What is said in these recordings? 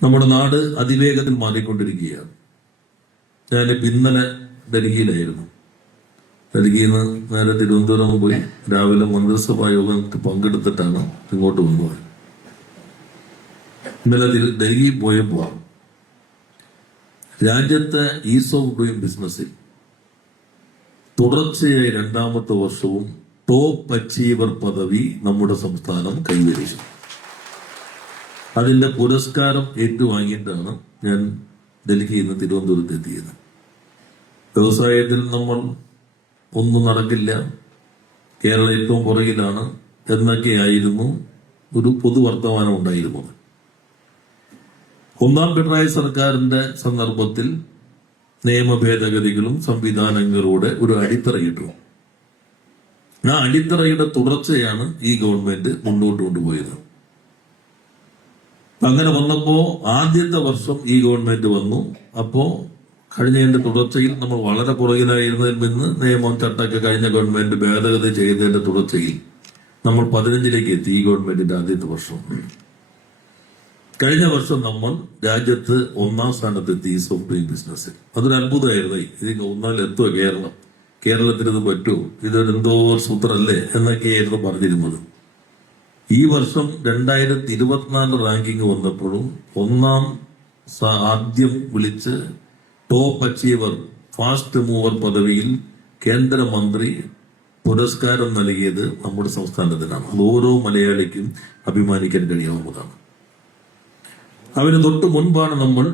നമ്മുടെ നാട് അതിവേഗത്തിൽ മാറിക്കൊണ്ടിരിക്കുകയാണ്. ഞാനിപ്പോൾ ഇന്നലെ ഡൽഹിയിലായിരുന്നു. ഡൽഹിയിൽ നിന്ന് നേരെ തിരുവനന്തപുരം പോയി രാവിലെ മന്ത്രിസഭാ യോഗത്തിൽ പങ്കെടുത്തിട്ടാണ് ഇങ്ങോട്ട് വന്നത്. ഇന്നലെ ഡൽഹി പോയപ്പോൾ രാജ്യത്തെ ഈസ് ഓഫ് ഡൂയിങ് ബിസിനസ്സിൽ തുടർച്ചയായി രണ്ടാമത്തെ വർഷവും ടോപ്പ് അച്ചീവർ പദവി നമ്മുടെ സംസ്ഥാനം കൈവരിച്ചു. അതിന്റെ പുരസ്കാരം ഏറ്റുവാങ്ങിയിട്ടാണ് ഞാൻ ഡൽഹിയിൽ നിന്ന് തിരുവനന്തപുരത്ത് എത്തിയത്. വ്യവസായത്തിൽ നമ്മൾ ഒന്നും നടക്കില്ല, കേരളം ഏറ്റവും പുറകിലാണ് എന്നൊക്കെയായിരുന്നു ഒരു പൊതുവർത്തമാനം ഉണ്ടായിരുന്നത്. ഒന്നാം പിണറായി സർക്കാരിന്റെ സന്ദർഭത്തിൽ നിയമ ഭേദഗതികളും സംവിധാനങ്ങളുടെ ഒരു അടിത്തറയിട്ടു. ആ അടിത്തറയുടെ തുടർച്ചയാണ് ഈ ഗവൺമെന്റ് മുന്നോട്ട് കൊണ്ടുപോയത്. അങ്ങനെ വന്നപ്പോ ആദ്യത്തെ വർഷം ഈ ഗവൺമെന്റ് വന്നു. അപ്പോ കഴിഞ്ഞതിന്റെ തുടർച്ചയിൽ നമ്മൾ വളരെ പുറകിലായിരുന്നതിൽ നിന്ന് നിയമം ചട്ടമൊക്കെ കഴിഞ്ഞ ഗവൺമെന്റ് ഭേദഗതി ചെയ്തതിന്റെ തുടർച്ചയിൽ നമ്മൾ 15ലേക്ക് എത്തി. ഈ ഗവൺമെന്റിന്റെ ആദ്യത്തെ വർഷം. കഴിഞ്ഞ വർഷം നമ്മൾ രാജ്യത്ത് 1ാം സ്ഥാനത്തെത്തി ഈസ് ഓഫ് ഡൂയിങ് ബിസിനസ്സിൽ. അതൊരു അത്ഭുതമായിരുന്നു. ഇതിന് 1ാൽ എത്തുക കേരളത്തിന് ഇത് പറ്റുമോ, ഇതൊരു എന്തോ സൂത്രല്ലേ എന്നൊക്കെയായിരുന്നു പറഞ്ഞിരുന്നത്. ഈ വർഷം 2024 റാങ്കിങ് വന്നപ്പോഴും 1ാം ആദ്യം വിളിച്ച് ടോപ്പ് അച്ചീവർ ഫാസ്റ്റ് മൂവർ പദവിയിൽ കേന്ദ്രമന്ത്രി പുരസ്കാരം നൽകിയത് നമ്മുടെ സംസ്ഥാനത്തിനാണ്. അത് ഓരോ മലയാളിക്കും അഭിമാനിക്കാൻ കഴിയാവുന്നതാണ്. അതിന് തൊട്ട് മുൻപാണ് നമ്മൾ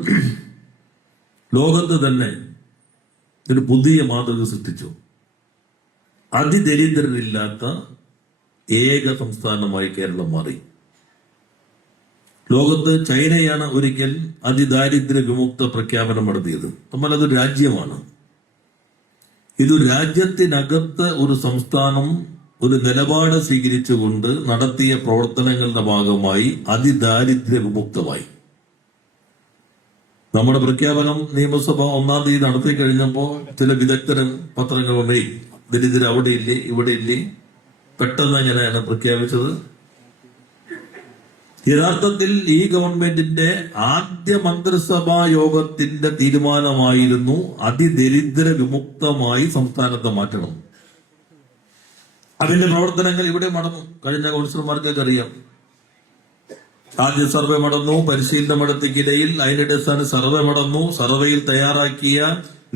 ലോകത്ത് തന്നെ ഒരു പുതിയ മാതൃക സൃഷ്ടിച്ചു. അതിദരിദ്രരില്ലാത്ത ഏക സംസ്ഥാനമായി കേരളം മാറി. ലോകത്ത് ചൈനയാണ് ഒരിക്കൽ അതിദാരിദ്ര്യ വിമുക്ത പ്രഖ്യാപനം നടത്തിയത്. നമ്മളതൊരു രാജ്യമാണ്. ഇതൊരു രാജ്യത്തിനകത്ത് ഒരു സംസ്ഥാനം ഒരു നിലപാട് സ്വീകരിച്ചുകൊണ്ട് നടത്തിയ പ്രവർത്തനങ്ങളുടെ ഭാഗമായി അതിദാരിദ്ര്യ വിമുക്തമായി. നമ്മുടെ പ്രഖ്യാപനം നിയമസഭ 1ാം തീയതി നടത്തി കഴിഞ്ഞപ്പോൾ ചില വിദഗ്ധരും പത്രങ്ങൾ വഴി ദരിദ്രർ അവിടെ ഇല്ലേ ഇവിടെ ഇല്ലേ, പെട്ടെന്ന് എങ്ങനെയാണ് പ്രഖ്യാപിച്ചത്. യഥാർത്ഥത്തിൽ ഈ ഗവൺമെന്റിന്റെ ആദ്യ മന്ത്രിസഭാ യോഗത്തിന്റെ തീരുമാനമായിരുന്നു അതിദരിദ്ര വിമുക്തമായി സംസ്ഥാനത്തെ മാറ്റണം. അതിന്റെ പ്രവർത്തനങ്ങൾ ഇവിടെ നടന്നു. കഴിഞ്ഞ കൗൺസിലർമാർക്കൊക്കെ അറിയാം. ആദ്യ സർവേ നടന്നു, പരിശീലനം നടത്തിക്കിടയിൽ അതിന്റെ സർവേ നടന്നു. സർവേയിൽ തയ്യാറാക്കിയ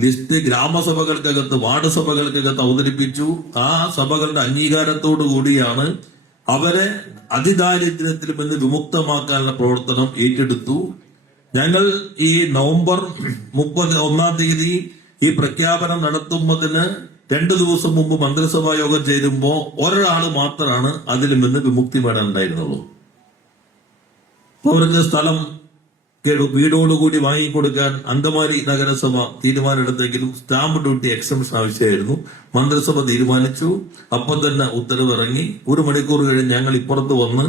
ലിസ്റ്റ് ഗ്രാമസഭകൾക്കകത്ത് വാർഡ് സഭകൾക്കകത്ത് അവതരിപ്പിച്ചു. ആ സഭകളുടെ അംഗീകാരത്തോടു കൂടിയാണ് അവരെ അതിദാരിദ്ര്യത്തിൽ നിന്ന് വിമുക്തമാക്കാനുള്ള പ്രവർത്തനം ഏറ്റെടുത്തു. ഞങ്ങൾ ഈ നവംബർ 31-ാം തീയതി ഈ പ്രഖ്യാപനം നടത്തുന്നതിന് 2 ദിവസം മുമ്പ് മന്ത്രിസഭാ യോഗം ചേരുമ്പോൾ ഒരാൾ മാത്രമാണ് അതിൽ നിന്ന് വിമുക്തി നേടാനുണ്ടായിരുന്നുള്ളൂ. അവർക്ക് സ്ഥലം വീടോടുകൂടി വാങ്ങിക്കൊടുക്കാൻ അങ്കമാലി നഗരസഭ തീരുമാനമെടുത്തെങ്കിലും സ്റ്റാമ്പ് ഡ്യൂട്ടി എക്സംഷൻ ആവശ്യമായിരുന്നു. മന്ത്രിസഭ തീരുമാനിച്ചു. അപ്പം തന്നെ ഉത്തരവ് ഇറങ്ങി. 1 മണിക്കൂർ കഴിഞ്ഞ് ഞങ്ങൾ ഇപ്പുറത്ത് വന്ന്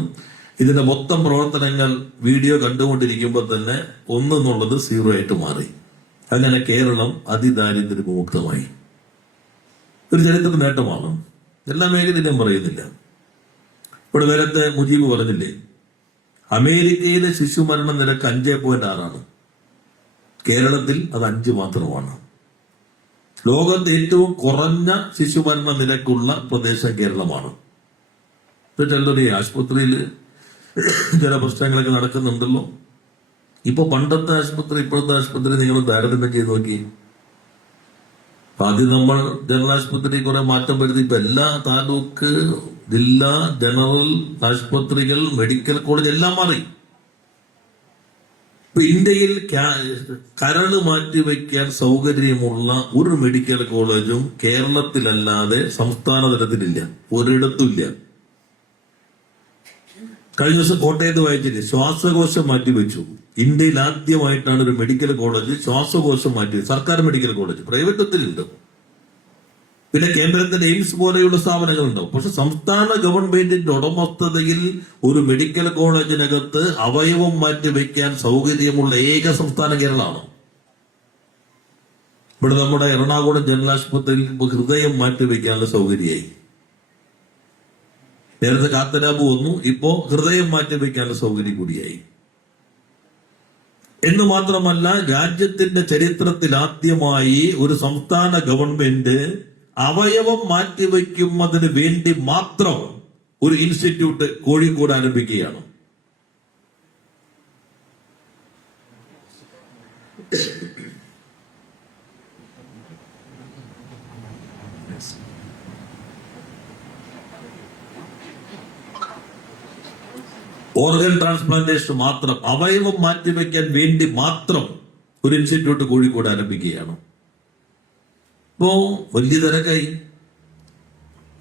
ഇതിന്റെ മൊത്തം പ്രവർത്തനങ്ങൾ വീഡിയോ കണ്ടുകൊണ്ടിരിക്കുമ്പോൾ തന്നെ 1 എന്നുള്ളത് 0 ആയിട്ട് മാറി. അങ്ങനെ കേരളം അതിദാരിദ്ര്യ വിമുക്തമായി. ഒരു ചരിത്ര നേട്ടമാണ്. എല്ലാ മേഖലയിലും പറയുന്നില്ല. ഇവിടെ നേരത്തെ മുജീബ് പറഞ്ഞില്ലേ, അമേരിക്കയിലെ ശിശുമരണ നിരക്ക് 5.6 കേരളത്തിൽ അത് 5 മാത്രമാണ്. ലോകത്ത് ഏറ്റവും കുറഞ്ഞ ശിശുമരണ നിരക്കുള്ള പ്രദേശം കേരളമാണ്. ചിലർ ഈ ആശുപത്രിയിൽ ചില പ്രശ്നങ്ങളൊക്കെ നടക്കുന്നുണ്ടല്ലോ. ഇപ്പൊ പണ്ടത്തെ ആശുപത്രി ഇപ്പോഴത്തെ ആശുപത്രി നിങ്ങൾ താരതമ്യം ചെയ്ത് നോക്കി. ആദ്യം നമ്മൾ ജനറൽ ആശുപത്രി കുറെ മാറ്റം വരുത്തി. ഇപ്പൊ എല്ലാ താലൂക്ക്, ജില്ലാ, ജനറൽ ആശുപത്രികൾ, മെഡിക്കൽ കോളേജ് എല്ലാം മാറി. ഇപ്പൊ ഇന്ത്യയിൽ കരട് മാറ്റിവെക്കാൻ സൗകര്യമുള്ള ഒരു മെഡിക്കൽ കോളേജും കേരളത്തിലല്ലാതെ സംസ്ഥാന തലത്തിലില്ല, ഒരിടത്തുമില്ല. കഴിഞ്ഞ ദിവസം കോട്ടയത്ത് വായിച്ചില്ലേ, ശ്വാസകോശം മാറ്റിവെച്ചു. ഇന്ത്യയിൽ ആദ്യമായിട്ടാണ് ഒരു മെഡിക്കൽ കോളേജ് ശ്വാസകോശം മാറ്റി. സർക്കാർ മെഡിക്കൽ കോളേജ്, പ്രൈവറ്റത്തിലുണ്ട്. പിന്നെ കേന്ദ്രത്തിന്റെ എയിംസ് പോലെയുള്ള സ്ഥാപനങ്ങളുണ്ടാവും. പക്ഷെ സംസ്ഥാന ഗവൺമെന്റിന്റെ ഉടമസ്ഥതയിൽ ഒരു മെഡിക്കൽ കോളേജിനകത്ത് അവയവം മാറ്റിവെക്കാൻ സൗകര്യമുള്ള ഏക സംസ്ഥാനം കേരളമാണ്. ഇവിടെ നമ്മുടെ എറണാകുളം ജനറൽ ആശുപത്രിയിൽ ഹൃദയം മാറ്റിവെക്കാനുള്ള സൗകര്യമായി. നേരത്തെ കാത്തലാബ് വന്നു, ഇപ്പോ ഹൃദയം മാറ്റിവെക്കാനുള്ള സൗകര്യം കൂടിയായി. എന്ന് മാത്രമല്ല, രാജ്യത്തിന്റെ ചരിത്രത്തിൽ ആദ്യമായി ഒരു സംസ്ഥാന ഗവൺമെന്റ് അവയവം മാറ്റിവെക്കുന്നതിന് വേണ്ടി മാത്രം ഒരു ഇൻസ്റ്റിറ്റ്യൂട്ട് കോഴിക്കോട് ആരംഭിക്കുകയാണ്. ഓർഗൻ ട്രാൻസ്പ്ലാന്റേഷൻ മാത്രം, അവയവം മാറ്റിവെക്കാൻ വേണ്ടി മാത്രം ഒരു ഇൻസ്റ്റിറ്റ്യൂട്ട് കോഴിക്കോട് ആരംഭിക്കുകയാണ്. ഇപ്പോ വലിയ തിരക്കായി.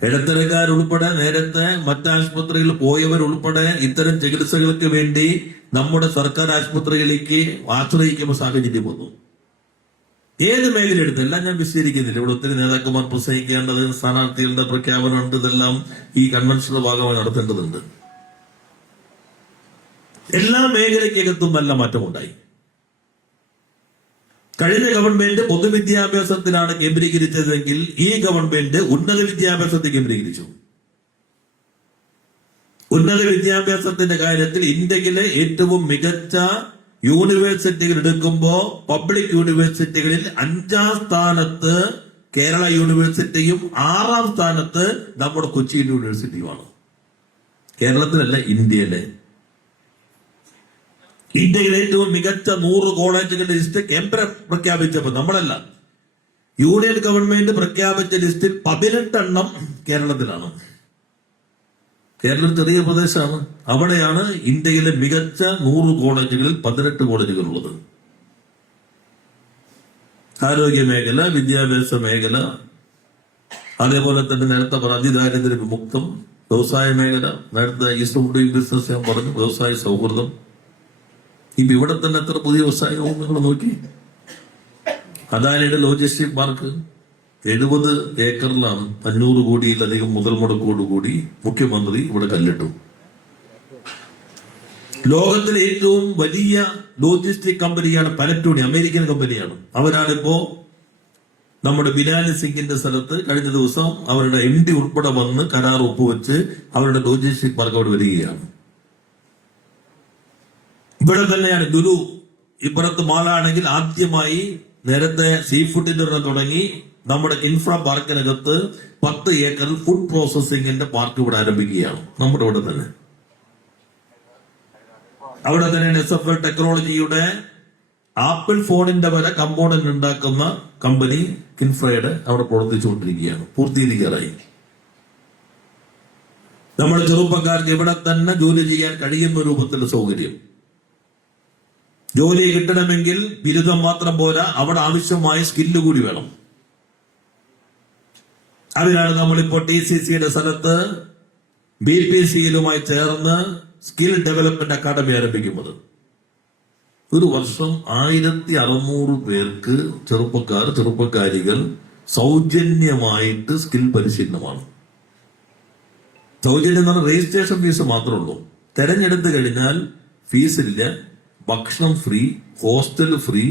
ഇടത്തരക്കാരുൾപ്പെടെ, നേരത്തെ മറ്റാശുപത്രിയിൽ പോയവരുൾപ്പെടെ ഇത്തരം ചികിത്സകൾക്ക് വേണ്ടി നമ്മുടെ സർക്കാർ ആശുപത്രികളിലേക്ക് ആശ്രയിക്കുന്ന സാഹചര്യം വന്നു. ഏത് മേഖല എടുത്തെല്ലാം ഞാൻ വിശദീകരിക്കുന്നില്ല. ഇവിടെ ഒത്തിരി നേതാക്കന്മാർ പ്രസംഗിക്കേണ്ടത്, സ്ഥാനാർത്ഥികളുടെ പ്രഖ്യാപനമുണ്ട്, ഇതെല്ലാം ഈ കൺവെൻഷന്റെ ഭാഗമായി നടത്തേണ്ടതുണ്ട്. എല്ലാ മേഖലയ്ക്കകത്തും നല്ല മാറ്റമുണ്ടായി. കഴിഞ്ഞ ഗവൺമെന്റ് പൊതുവിദ്യാഭ്യാസത്തിലാണ് കേന്ദ്രീകരിച്ചതെങ്കിൽ ഈ ഗവൺമെന്റ് ഉന്നത വിദ്യാഭ്യാസത്തെ കേന്ദ്രീകരിച്ചു. ഉന്നത വിദ്യാഭ്യാസത്തിന്റെ കാര്യത്തിൽ ഇന്ത്യയിലെ ഏറ്റവും മികച്ച യൂണിവേഴ്സിറ്റികൾ എടുക്കുമ്പോ പബ്ലിക് യൂണിവേഴ്സിറ്റികളിൽ 5ാം സ്ഥാനത്ത് കേരള യൂണിവേഴ്സിറ്റിയും 6ാം സ്ഥാനത്ത് നമ്മുടെ കൊച്ചി യൂണിവേഴ്സിറ്റിയുമാണ്. കേരളത്തിലല്ല, ഇന്ത്യയിലെ ഏറ്റവും മികച്ച 100 കോളേജുകളുടെ ലിസ്റ്റ് കേന്ദ്രം പ്രഖ്യാപിച്ചപ്പോൾ, നമ്മളല്ല, യൂണിയൻ ഗവൺമെന്റ് പ്രഖ്യാപിച്ച ലിസ്റ്റിൽ 18 എണ്ണം കേരളത്തിലാണ്. കേരളം ചെറിയ പ്രദേശമാണ്. അവിടെയാണ് ഇന്ത്യയിലെ മികച്ച 100 കോളേജുകളിൽ 18 കോളേജുകളുള്ളത്. ആരോഗ്യ മേഖല, വിദ്യാഭ്യാസ മേഖല, അതേപോലെ തന്നെ നേരത്തെ പറഞ്ഞ അതിദാരിദ്ര്യ വിമുക്തം, വ്യവസായ മേഖല, നേരത്തെ ഈസ്റ്റ് ഓഫ് ഡൂയിങ് ബിസിനസ് ഞാൻ പറഞ്ഞു, വ്യവസായ സൗഹൃദം. ഇപ്പൊ ഇവിടെ തന്നെ എത്ര പുതിയ വ്യവസായവും നിങ്ങൾ നോക്കി. അദാനിയുടെ ലോജിസ്റ്റിക് പാർക്ക് 70 ഏക്കറിലാണ് 500 കോടിയിലധികം മുതൽ മുടക്കോടുകൂടി മുഖ്യമന്ത്രി ഇവിടെ കല്ലിട്ടു. ലോകത്തിലെ ഏറ്റവും വലിയ ലോജിസ്റ്റിക് കമ്പനിയാണ് പനറ്റൂണി, അമേരിക്കൻ കമ്പനിയാണ്. അവരാണിപ്പോ നമ്മുടെ ബിലാൽ സിംഗിന്റെ സ്ഥലത്ത് കഴിഞ്ഞ ദിവസം അവരുടെ MD ഉൾപ്പെടെ വന്ന് കരാർ ഒപ്പുവെച്ച് അവരുടെ ലോജിസ്റ്റിക് പാർക്ക് അവിടെ വരികയാണ്. ഇവിടെ തന്നെയാണ് ലുലു. ഇപ്പുറത്ത് മാളാണെങ്കിൽ ആദ്യമായി നേരത്തെ സീ ഫുഡിന്റെ തുടങ്ങി നമ്മുടെ ഇൻഫ്രാ പാർക്കിനകത്ത് 10 ഏക്കറിൽ ഫുഡ് പ്രോസസിംഗിന്റെ പാർക്ക് ഇവിടെ ആരംഭിക്കുകയാണ്. നമ്മുടെ ഇവിടെ തന്നെ. അവിടെ തന്നെ SFL ടെക്നോളജിയുടെ ആപ്പിൾ ഫോണിന്റെ വരെ കമ്പോണന്റ് ഉണ്ടാക്കുന്ന കമ്പനി കിൻഫ്രയുടെ അവിടെ പ്രവർത്തിച്ചുകൊണ്ടിരിക്കുകയാണ്, പൂർത്തീകരിക്കാറായി. നമ്മുടെ ചെറുപ്പക്കാർക്ക് ഇവിടെ തന്നെ ജോലി ചെയ്യാൻ കഴിയുന്ന രൂപത്തിലുള്ള സൗകര്യം. ജോലി കിട്ടണമെങ്കിൽ ബിരുദം മാത്രം പോരാ, അവിടെ ആവശ്യമായ സ്കില്ല് കൂടി വേണം. അതിനാണ് നമ്മളിപ്പോൾ TCCയുടെ സ്ഥലത്ത് BPCയിലുമായി ചേർന്ന് സ്കിൽ ഡെവലപ്മെന്റ് അക്കാദമി ആരംഭിക്കുന്നത്. ഒരു വർഷം 1600 പേർക്ക് ചെറുപ്പക്കാരികൾ സൗജന്യമായിട്ട് സ്കിൽ പരിശീലനമാണ്. സൗജന്യം എന്ന് പറഞ്ഞാൽ രജിസ്ട്രേഷൻ ഫീസ് മാത്രമേ ഉള്ളൂ. തെരഞ്ഞെടുത്ത് കഴിഞ്ഞാൽ ഫീസില്ല, ഭക്ഷണം ഫ്രീ, ഹോസ്റ്റൽ ഫ്രീ,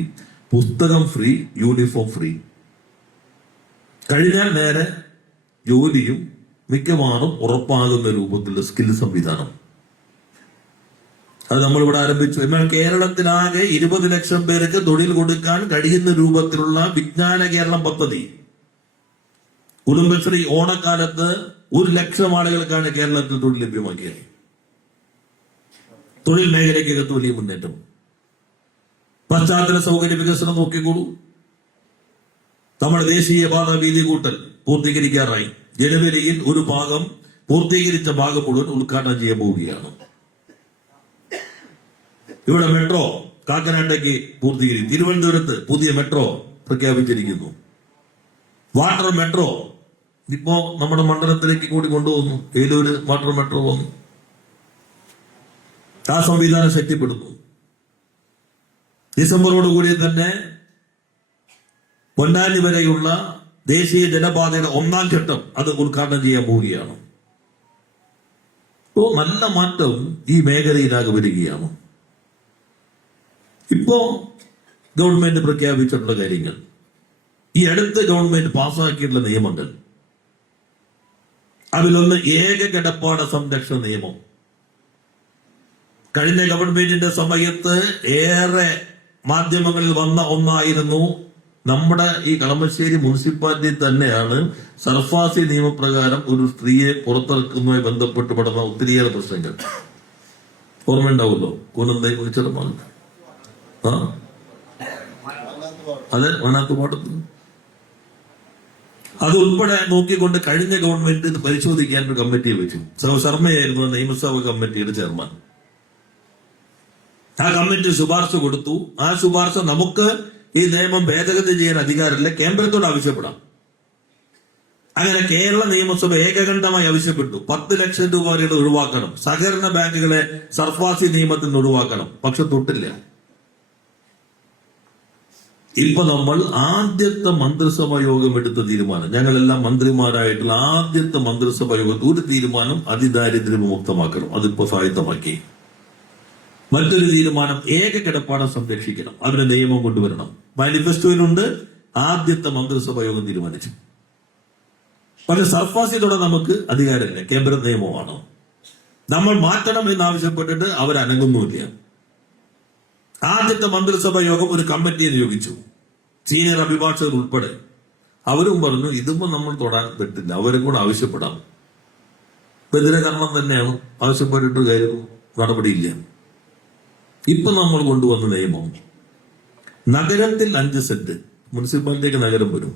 പുസ്തകം ഫ്രീ, യൂണിഫോം ഫ്രീ. കഴിഞ്ഞാൽ നേരെ ജോലിയും മിക്കവാറും ഉറപ്പാകുന്ന രൂപത്തിലുള്ള സ്കിൽ സംവിധാനം അത് നമ്മളിവിടെ ആരംഭിച്ചു. എന്നാൽ കേരളത്തിലാകെ 20 ലക്ഷം പേർക്ക് തൊഴിൽ കൊടുക്കാൻ കഴിയുന്ന രൂപത്തിലുള്ള വിജ്ഞാന കേരളം പദ്ധതി. കുടുംബശ്രീ ഓണക്കാലത്ത് 1 ലക്ഷം ആളുകൾക്കാണ് കേരളത്തിൽ തൊഴിൽ ലഭ്യമാക്കിയത്. തൊഴിൽ മേഖലയ്ക്കകത്ത് വലിയ മുന്നേറ്റം. പശ്ചാത്തല സൗകര്യ വികസനം നോക്കിക്കോളൂ. നമ്മുടെ ദേശീയപാത വീതി കൂട്ടൽ പൂർത്തീകരിക്കാറായി. ജനുവരിയിൽ ഒരു ഭാഗം പൂർത്തീകരിച്ച ഭാഗം മുഴുവൻ ഉദ്ഘാടനം ചെയ്യാൻ പോവുകയാണ്. ഇവിടെ മെട്രോ കാക്കനാട്ടേക്ക് പൂർത്തീകരിക്കും. തിരുവനന്തപുരത്ത് പുതിയ മെട്രോ പ്രഖ്യാപിച്ചിരിക്കുന്നു. വാട്ടർ മെട്രോ ഇപ്പോ നമ്മുടെ മണ്ഡലത്തിലേക്ക് കൂടി കൊണ്ടുവന്നു. ഏതൊരു വാട്ടർ മെട്രോ വന്നു. ആ സംവിധാനം ശക്തിപ്പെടുന്നു. ഡിസംബറോടുകൂടി തന്നെ പൊന്നാനി വരെയുള്ള ദേശീയ ജലപാതയുടെ 1ാം ഘട്ടം അത് ഉദ്ഘാടനം ചെയ്യാൻ പോവുകയാണ്. നല്ല മാറ്റം ഈ മേഖലയിലാകെ വരികയാണ്. ഇപ്പോ ഗവൺമെന്റ് പ്രഖ്യാപിച്ചിട്ടുള്ള കാര്യങ്ങൾ, ഈ അടുത്ത ഗവൺമെന്റ് പാസ്സാക്കിയിട്ടുള്ള നിയമങ്ങൾ, അതിലൊന്ന് ഏക കിടപ്പാട സംരക്ഷണ നിയമം. കഴിഞ്ഞ ഗവൺമെന്റിന്റെ സമയത്ത് ഏറെ മാധ്യമങ്ങളിൽ വന്ന ഒന്നായിരുന്നു. നമ്മുടെ ഈ കളമശ്ശേരി മുനിസിപ്പാലിറ്റി തന്നെയാണ് സർഫാസി നിയമപ്രകാരം ഒരു സ്ത്രീയെ പുറത്തിറക്കുന്നതുമായി ബന്ധപ്പെട്ട് പെടുന്ന ഒത്തിരിയേറെ പ്രശ്നങ്ങൾ. ഓർമ്മയുണ്ടാവുമല്ലോ, കൂനന്തൈ വിളിച്ചതുമാണ്. അതെ, വനാത്തുപാടത്ത്. അതുൾപ്പെടെ നോക്കിക്കൊണ്ട് കഴിഞ്ഞ ഗവൺമെന്റ് ഇത് പരിശോധിക്കാൻ ഒരു കമ്മിറ്റിയെ വെച്ചു. ശർമ്മയായിരുന്നു നിയമസഭാ കമ്മിറ്റിയുടെ ചെയർമാൻ. ആ കമ്മിറ്റി ശുപാർശ കൊടുത്തു. ആ ശുപാർശ നമുക്ക് ഈ നിയമം ഭേദഗതി ചെയ്യാൻ അധികാരമില്ല, കേന്ദ്രത്തോട് ആവശ്യപ്പെടാം. അങ്ങനെ കേരള നിയമസഭ ഏകകണ്ഠമായി ആവശ്യപ്പെട്ടു 10 ലക്ഷം രൂപ വരെ ഒഴിവാക്കണം, സഹകരണ ബാങ്കുകളെ സർഫാസി നിയമത്തിൽ നിന്ന് ഒഴിവാക്കണം. പക്ഷെ തൊട്ടില്ല. ഇപ്പൊ നമ്മൾ ആദ്യത്തെ മന്ത്രിസഭാ യോഗം എടുത്ത തീരുമാനം, ഞങ്ങളെല്ലാം മന്ത്രിമാരായിട്ടുള്ള ആദ്യത്തെ മന്ത്രിസഭാ യോഗത്തിൽ ഒരു തീരുമാനം അതിദാരിദ്ര്യം വിമുക്തമാക്കണം. അതിപ്പോ സ്വായത്തമാക്കി. മറ്റൊരു തീരുമാനം ഏക കിടപ്പാടം സംരക്ഷിക്കണം, അതിന് നിയമം കൊണ്ടുവരണം. മാനിഫെസ്റ്റോയിലുണ്ട്. ആദ്യത്തെ മന്ത്രിസഭാ യോഗം തീരുമാനിച്ചു. പക്ഷെ സർഫാസിലൂടെ നമുക്ക് അധികാരമില്ല, കേന്ദ്ര നിയമമാണ്. നമ്മൾ മാറ്റണം എന്നാവശ്യപ്പെട്ടിട്ട് അവരനങ്ങുന്നുമില്ല. ആദ്യത്തെ മന്ത്രിസഭാ യോഗം ഒരു കമ്മിറ്റിയെ നിയോഗിച്ചു, സീനിയർ അഭിഭാഷകർ ഉൾപ്പെടെ. അവരും പറഞ്ഞു ഇതിപ്പോ നമ്മൾ തൊടാൻ പറ്റില്ല, അവരും കൂടെ ആവശ്യപ്പെടാം. ബദിരകരണം തന്നെയാണ്, ആവശ്യപ്പെട്ടിട്ട് കാര്യം നടപടിയില്ല. ഇപ്പൊ നമ്മൾ കൊണ്ടുവന്ന നിയമം, നഗരത്തിൽ 5 സെന്റ്, മുനിസിപ്പാലിറ്റിക്ക് നഗരം വരും,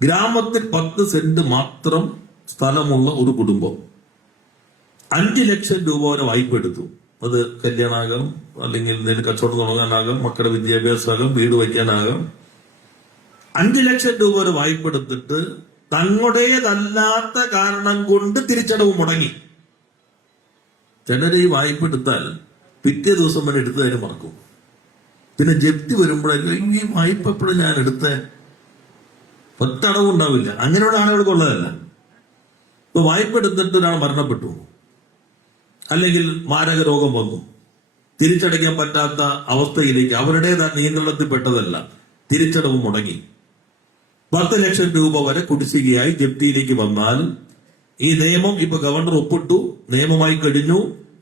ഗ്രാമത്തിൽ 10 സെന്റ് മാത്രം സ്ഥലമുള്ള ഒരു കുടുംബം 5 ലക്ഷം രൂപ വരെ വായ്പ എടുത്തു. അത് കല്യാണാകാം, അല്ലെങ്കിൽ എന്തെങ്കിലും കച്ചവടം തുടങ്ങാനാകാം, മക്കളുടെ വിദ്യാഭ്യാസമാകാം, വീട് വയ്ക്കാനാകാം. 5 ലക്ഷം രൂപ വരെ വായ്പ എടുത്തിട്ട് തങ്ങളുടേതല്ലാത്ത കാരണം കൊണ്ട് തിരിച്ചടവ് മുടങ്ങി. ചിലര് ഈ വായ്പ എടുത്താൽ പിറ്റേ ദിവസം വരെ എടുത്തതിന് മറക്കും. പിന്നെ ജപ്തി വരുമ്പോഴായിരിക്കും ഈ വായ്പ എപ്പോഴും ഞാൻ എടുത്തേ, ഒറ്റടവും ഉണ്ടാവില്ല. അങ്ങനെയുള്ള ആളുകൾക്ക് ഉള്ളതല്ല. ഇപ്പൊ വായ്പ എടുത്തിട്ട് ഒരാൾ മരണപ്പെട്ടു, അല്ലെങ്കിൽ മാരക രോഗം വന്നു, തിരിച്ചടയ്ക്കാൻ പറ്റാത്ത അവസ്ഥയിലേക്ക് അവരുടേതായ നിയന്ത്രണത്തിൽ പെട്ടതല്ല, തിരിച്ചടവ് മുടങ്ങി, 10 ലക്ഷം രൂപ വരെ കുടിശ്ശികയായി ജപ്തിയിലേക്ക് വന്നാൽ ഈ നിയമം ഇപ്പൊ ഗവർണർ ഒപ്പിട്ടു, നിയമമായി കഴിഞ്ഞു.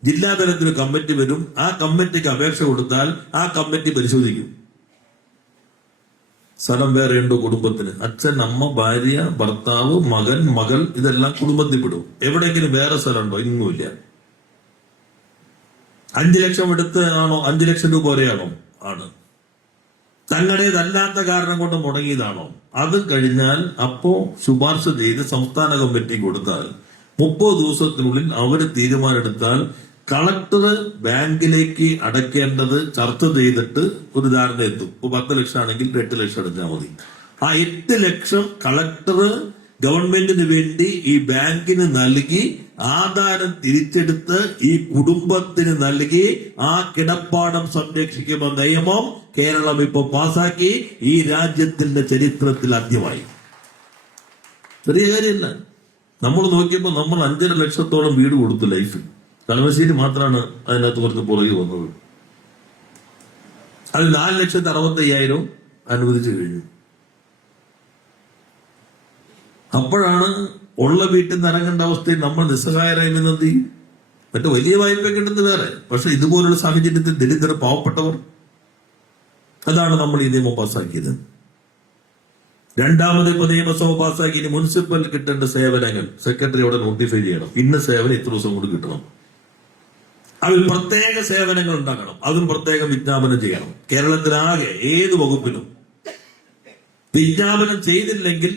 ജില്ലാതലത്തിൽ കമ്മിറ്റി വരും. ആ കമ്മിറ്റിക്ക് അപേക്ഷ കൊടുത്താൽ ആ കമ്മിറ്റി പരിശോധിക്കും. സ്ഥലം വേറെ ഉണ്ടോ കുടുംബത്തിന്? അച്ഛൻ, അമ്മ, ഭാര്യ, ഭർത്താവ്, മകൻ, മകൾ, ഇതെല്ലാം കുടുംബത്തിൽ പെടും. എവിടെയെങ്കിലും വേറെ സ്ഥലം ഉണ്ടോ? ഇന്നുമില്ല. 5 ലക്ഷം എടുത്ത് ആണോ? 5 ലക്ഷം രൂപ വരെയാണോ? ആണ്. തങ്ങളുടേതല്ലാത്ത കാരണം കൊണ്ട് മുടങ്ങിയതാണോ? അത് കഴിഞ്ഞാൽ അപ്പോ ശുപാർശ ചെയ്ത് സംസ്ഥാന കമ്മിറ്റി കൊടുത്താൽ 30 ദിവസത്തിനുള്ളിൽ അവര് തീരുമാനമെടുത്താൽ കളക്ടർ ബാങ്കിലേക്ക് അടയ്ക്കേണ്ടത് ചർച്ച ചെയ്തിട്ട് ഒരു ധാരണ എത്തും. ഇപ്പൊ 10 ലക്ഷം ആണെങ്കിൽ 8 ലക്ഷം അടച്ചാൽ മതി. ആ 8 ലക്ഷം കളക്ടർ ഗവൺമെന്റിന് വേണ്ടി ഈ ബാങ്കിന് നൽകി, ആധാരം തിരിച്ചെടുത്ത് ഈ കുടുംബത്തിന് നൽകി ആ കിടപ്പാടം സംരക്ഷിക്കുന്ന നിയമം കേരളം ഇപ്പൊ പാസാക്കി. ഈ രാജ്യത്തിന്റെ ചരിത്രത്തിൽ ആദ്യമായി. ചെറിയ കാര്യമല്ല. നമ്മൾ നോക്കിയപ്പോൾ നമ്മൾ 5.5 ലക്ഷത്തോളം വീട് കൊടുത്തു ലൈഫിൽ. കളമശ്ശേരി മാത്രമാണ് അതിനകത്ത് കുറച്ച് പുറകെ വന്നത്. അത് 4,65,000 അനുവദിച്ചു കഴിഞ്ഞു. അപ്പോഴാണ് ഉള്ള വീട്ടിൽ നിന്ന് ഇറങ്ങേണ്ട അവസ്ഥയിൽ നമ്മൾ നിസ്സഹായരായി നിന്നത്. മറ്റു വലിയ വായ്പ കിട്ടുന്നത് വേറെ, പക്ഷെ ഇതുപോലുള്ള സാഹചര്യത്തിൽ ദരിദ്ര പാവപ്പെട്ടവർ, അതാണ് നമ്മൾ ഈ നിയമം പാസ്സാക്കിയത്. രണ്ടാമത് ഇപ്പൊ നിയമസഭ പാസ്സാക്കി ഇനി മുനിസിപ്പൽ കിട്ടേണ്ട സേവനങ്ങൾ സെക്രട്ടറി അവിടെ നോട്ടിഫൈ ചെയ്യണം. ഇന്ന സേവനം ഇത്ര ദിവസം കൊണ്ട് കിട്ടണം. അതിൽ പ്രത്യേക സേവനങ്ങൾ ഉണ്ടാക്കണം, അതും പ്രത്യേകം വിജ്ഞാപനം ചെയ്യണം. കേരളത്തിലാകെ ഏത് വകുപ്പിലും വിജ്ഞാപനം ചെയ്തില്ലെങ്കിൽ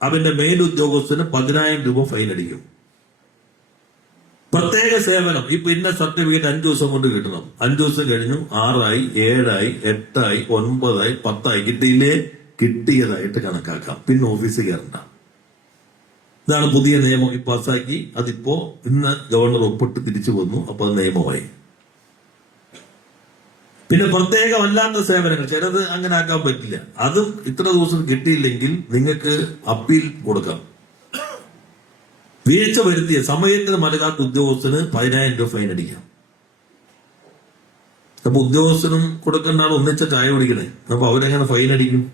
അവന്റെ മേലുദ്യോഗസ്ഥന് 10,000 രൂപ ഫൈൻ അടിക്കും. പ്രത്യേക സേവനം ഇപ്പൊ ഇന്ന സർട്ടിഫിക്കറ്റ് 5 ദിവസം കൊണ്ട് കിട്ടണം. 5 ദിവസം കഴിഞ്ഞു 6 ആയി, 7 ആയി, 8 ആയി, 9 ആയി, 10 ആയി, കിട്ടിയില്ലേ? കിട്ടിയതായിട്ട് കണക്കാക്കാം. പിന്നെ ഓഫീസിൽ കയറണ്ട. ഇതാണ് പുതിയ നിയമം ഈ പാസ്സാക്കി. അതിപ്പോ ഇന്ന് ഗവർണർ ഒപ്പിട്ട് തിരിച്ചു വന്നു. അപ്പൊ അത് നിയമമായി. പിന്നെ പ്രത്യേകമല്ലാത്ത സേവനങ്ങൾ ചിലത് അങ്ങനെ ആക്കാൻ പറ്റില്ല. അതും ഇത്ര ദിവസം കിട്ടിയില്ലെങ്കിൽ നിങ്ങൾക്ക് അപ്പീൽ കൊടുക്കാം. വീഴ്ച വരുത്തിയ സമയത്തിന് നൽകാത്ത ഉദ്യോഗസ്ഥന് 10,000 രൂപ ഫൈൻ അടിക്കാം. അപ്പൊ ഉദ്യോഗസ്ഥനും കൊടുക്കേണ്ട ആൾ ഒന്നിച്ച ചായ കുടിക്കണേ. അപ്പൊ അവരെങ്ങനെ ഫൈൻ അടിക്കും?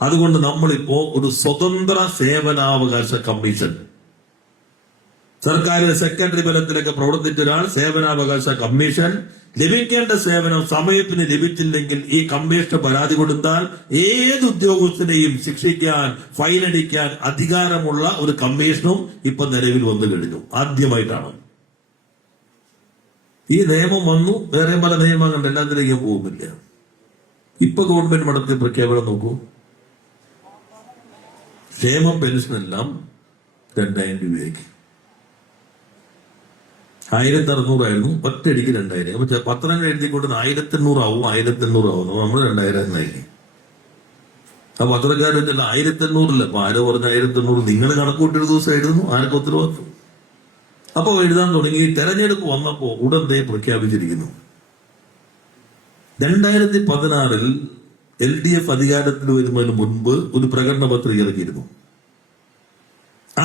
അതുകൊണ്ട് നമ്മളിപ്പോ ഒരു സ്വതന്ത്ര സേവനാവകാശ കമ്മീഷൻ, സർക്കാരിന്റെ സെക്രട്ടറി തലത്തിലൊക്കെ പ്രവർത്തിച്ച ഒരാൾ സേവനാവകാശ കമ്മീഷൻ ലഭിക്കേണ്ട സേവനം സമയത്തിന് ലഭിച്ചില്ലെങ്കിൽ ഈ കമ്മീഷന് പരാതി കൊടുത്താൽ ഏത് ഉദ്യോഗസ്ഥനെയും ശിക്ഷിക്കാൻ, ഫൈനടിക്കാൻ അധികാരമുള്ള ഒരു കമ്മീഷനും ഇപ്പൊ നിലവിൽ വന്നു കഴിഞ്ഞു. ആദ്യമായിട്ടാണ് ഈ നിയമം വന്നു. വേറെ പല നിയമങ്ങളുണ്ട്, എല്ലാത്തിലേക്കും പോകുന്നില്ല. ഇപ്പൊ ഗവൺമെന്റ് നടത്തിയ പ്രഖ്യാപനം നോക്കൂ. ക്ഷേമ പെൻഷനെല്ലാം 2000 രൂപയ്ക്ക് 1600 ഒറ്റയടിക്ക് 2000. അപ്പൊ പത്രങ്ങൾ എഴുതിക്കൊണ്ട് 1800 ആവും 1800 ആവും. നമ്മൾ 2000 എന്നായി. ആ പത്രക്കാരൻ 1800 അപ്പൊ ആരോ പറഞ്ഞ 1800. നിങ്ങൾ കണക്കൂട്ടിയൊരു ദിവസം എഴുതുന്നു, ആരൊക്കെ ഉത്തരവാദിത്വം. അപ്പൊ എഴുതാൻ തുടങ്ങി. തെരഞ്ഞെടുപ്പ് വന്നപ്പോ ഉടനെ പ്രഖ്യാപിച്ചിരിക്കുന്നു. 2016 LDF അധികാരത്തിൽ വരുന്നതിന് മുൻപ് ഒരു പ്രകടന പത്രിക ഇറക്കിയിരുന്നു.